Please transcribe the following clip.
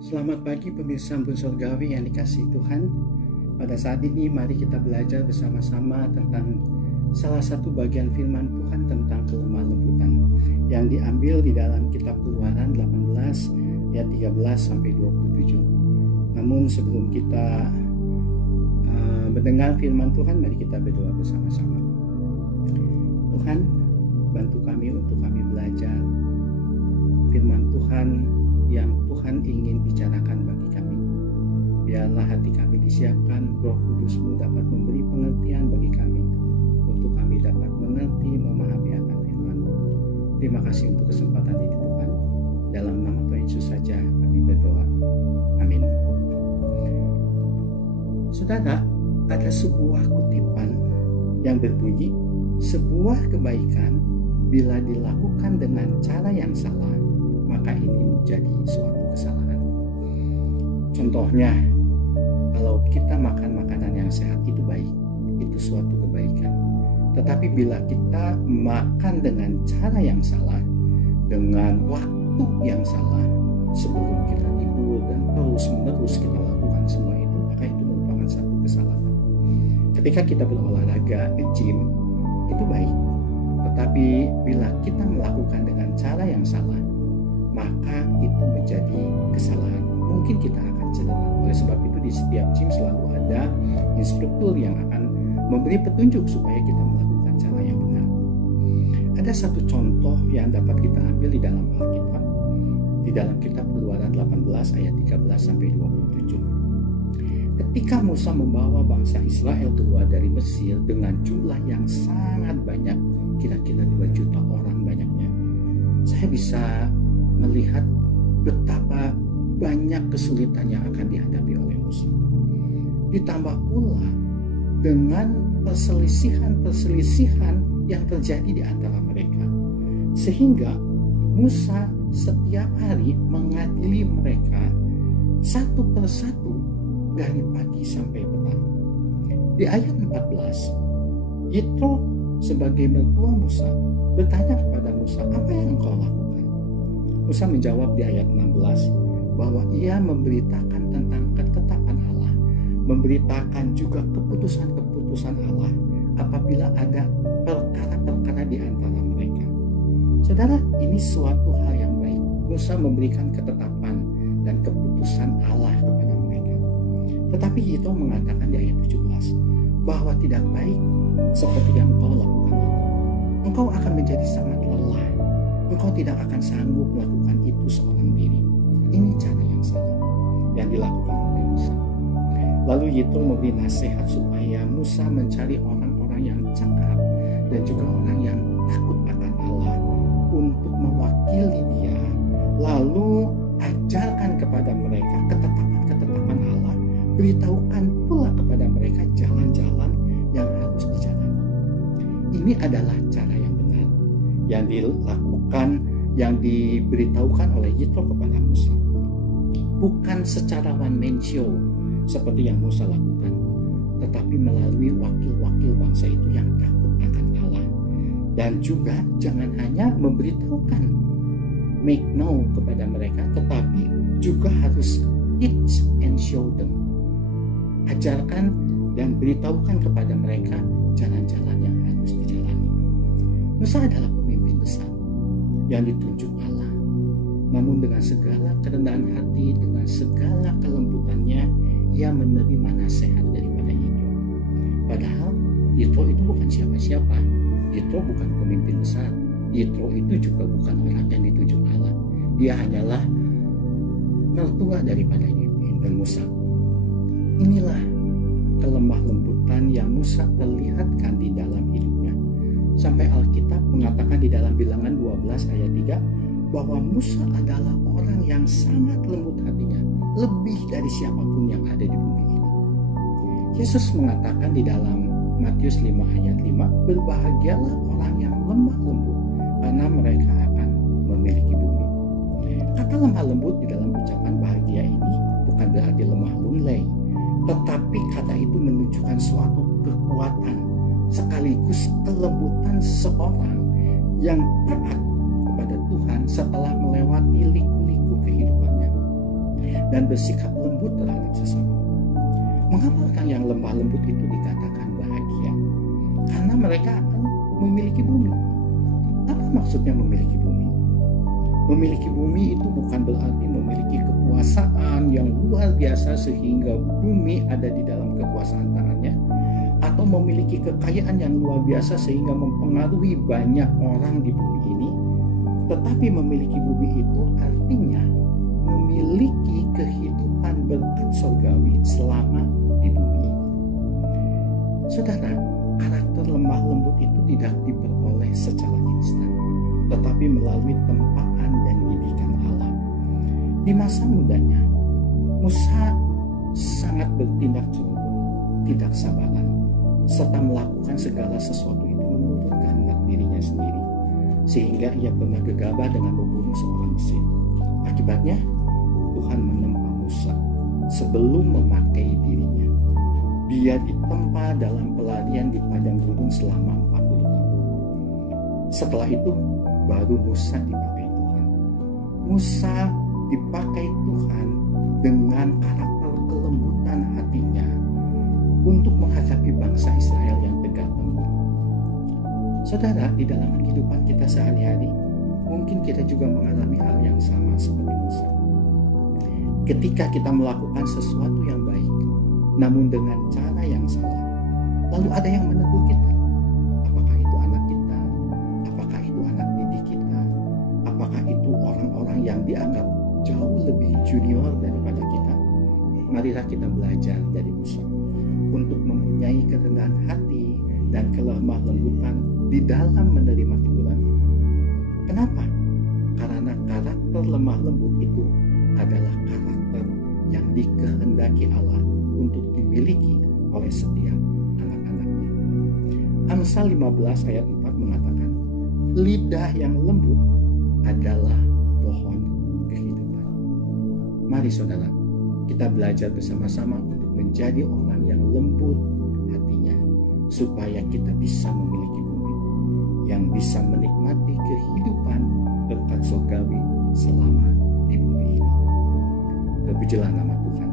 Selamat pagi pemirsa Embun Surgawi yang dikasihi Tuhan. Pada saat ini mari kita belajar bersama-sama tentang salah satu bagian firman Tuhan tentang kelemah lembutan yang diambil di dalam kitab Keluaran 18 ayat 13 sampai 27. Namun sebelum kita mendengar firman Tuhan, mari kita berdoa bersama-sama. Tuhan, bantu kami untuk kami belajar firman Tuhan yang Tuhan ingin bicarakan bagi kami. Biarlah hati kami disiapkan, Roh Kudus-Mu dapat memberi pengertian bagi kami, untuk kami dapat mengerti, memahami akan firman-Mu. Terima kasih untuk kesempatan ini Tuhan. Dalam nama Tuhan Yesus saja kami berdoa. Amin. Saudara, ada sebuah kutipan yang berbunyi, sebuah kebaikan bila dilakukan dengan cara yang salah, maka ini menjadi suatu kesalahan. Contohnya, kalau kita makan makanan yang sehat itu baik, itu suatu kebaikan. Tetapi bila kita makan dengan cara yang salah, dengan waktu yang salah, sebelum kita tidur dan terus-menerus kita lakukan semua itu, maka itu merupakan satu kesalahan. Ketika kita berolahraga, nge-gym, itu baik. Tetapi bila kita melakukan dengan cara yang salah, maka itu menjadi kesalahan. Mungkin kita akan cedera. Oleh sebab itu di setiap gym selalu ada instruktur yang akan memberi petunjuk supaya kita melakukan cara yang benar. Ada satu contoh yang dapat kita ambil di dalam Alkitab, di dalam kitab Keluaran 18 ayat 13 sampai 27. Ketika Musa membawa bangsa Israel keluar dari Mesir dengan jumlah yang sangat banyak, kira-kira 2 juta orang banyaknya, saya bisa melihat betapa banyak kesulitan yang akan dihadapi oleh Musa. Ditambah pula dengan perselisihan yang terjadi di antara mereka. Sehingga Musa setiap hari mengadili mereka satu persatu dari pagi sampai petang. Di ayat 14, Yitro sebagai mertua Musa bertanya kepada Musa, apa yang engkau lakukan? Musa menjawab di ayat 16 bahwa ia memberitakan tentang ketetapan Allah, memberitakan juga keputusan-keputusan Allah apabila ada perkara-perkara di antara mereka. Saudara, ini suatu hal yang baik. Musa memberikan ketetapan dan keputusan Allah kepada mereka. Tetapi itu mengatakan di ayat 17 bahwa tidak baik seperti yang engkau lakukan itu. Engkau akan menjadi sangat lelah. Engkau tidak akan sanggup melakukan itu seorang diri. Ini cara yang salah yang dilakukan oleh Musa. Lalu Yitro memberi nasihat supaya Musa mencari orang-orang yang cakap dan juga orang yang takut akan Allah untuk mewakili dia. Lalu ajarkan kepada mereka ketetapan-ketetapan Allah. Beritahukan pula kepada mereka jalan-jalan yang harus dijalani. Ini adalah cara yang benar yang dilakukan, yang diberitahukan oleh Yitro kepada Musa. Bukan secara one man show seperti yang Musa lakukan, tetapi melalui wakil-wakil bangsa itu yang takut akan Allah. Dan juga jangan hanya memberitahukan, make know kepada mereka, tetapi juga harus teach and show them. Ajarkan dan beritahukan kepada mereka jalan-jalan yang harus dijalani. Musa adalah pemimpin besar yang ditunjuk Allah. Namun dengan segala kerendahan hati, dengan segala kelembutannya, ia menerima nasihat daripada Yitro. Padahal Yitro itu bukan siapa-siapa. Yitro bukan pemimpin besar. Yitro itu juga bukan orang yang ditunjuk Allah. Dia hanyalah mertua daripada Musa. Inilah kelemah lembutan yang Musa perlihatkan di dalam hidupnya. Sampai Alkitab mengatakan di dalam Bilangan 12 ayat 3 bahwa Musa adalah orang yang sangat lembut hatinya, lebih dari siapapun yang ada di bumi ini. Yesus mengatakan di dalam Matius 5 ayat 5, berbahagialah orang yang lemah lembut, karena mereka akan memiliki bumi. Kata lemah lembut di dalam ucapan bahagia ini bukan berarti lemah lunglai, tetapi kata itu menunjukkan suatu kekuatan sekaligus kelembutan seseorang yang taat kepada Tuhan setelah melewati liku-liku kehidupannya. dan bersikap lembut terhadap sesama. Mengapa orang yang lemah lembut itu dikatakan bahagia? Karena mereka akan memiliki bumi. Apa maksudnya memiliki bumi? Memiliki bumi itu bukan berarti memiliki kekuasaan yang luar biasa sehingga bumi ada di dalam kekuasaan tangannya, atau memiliki kekayaan yang luar biasa sehingga mempengaruhi banyak orang di bumi ini. Tetapi memiliki bumi itu artinya memiliki kehidupan berkat surgawi selama di bumi ini. Saudara, karakter lemah lembut itu tidak diperoleh secara instan, tetapi melalui tempaan dan didikan Allah. Di masa mudanya, Musa sangat bertindak ceroboh, tidak sabaran, serta melakukan segala sesuatu itu menurut kehendak dirinya sendiri, sehingga ia pernah gegabah dengan membunuh seorang Mesir. Akibatnya, Tuhan menempa Musa sebelum memakai dirinya. Dia ditempa dalam pelarian di padang gurun selama 40 tahun. Setelah itu, baru Musa dipakai Tuhan. Musa dipakai Tuhan dengan karakter kelembutan hatinya untuk menghadapi bangsa Israel yang tegak tengkuk. Saudara, di dalam kehidupan kita sehari-hari, mungkin kita juga mengalami hal yang sama seperti Musa. Ketika kita melakukan sesuatu yang baik, namun dengan cara yang salah, lalu ada yang menegur kita. Apakah itu anak kita? Apakah itu anak didik kita? Apakah itu orang-orang yang dianggap jauh lebih junior daripada kita? Marilah kita belajar dari Musa untuk mempunyai kerendahan hati dan kelemah lembutan di dalam menerima teguran itu. Kenapa? Karena karakter lemah lembut itu adalah karakter yang dikehendaki Allah untuk dimiliki oleh setiap anak-anaknya. Amsal 15 ayat 4 mengatakan, lidah yang lembut adalah pohon kehidupan. Mari saudara, kita belajar bersama-sama untuk menjadi orang yang lembut hatinya, supaya kita bisa memiliki bumi yang bisa menikmati kehidupan berkat surgawi selama di bumi ini. Terpujilah nama Tuhan.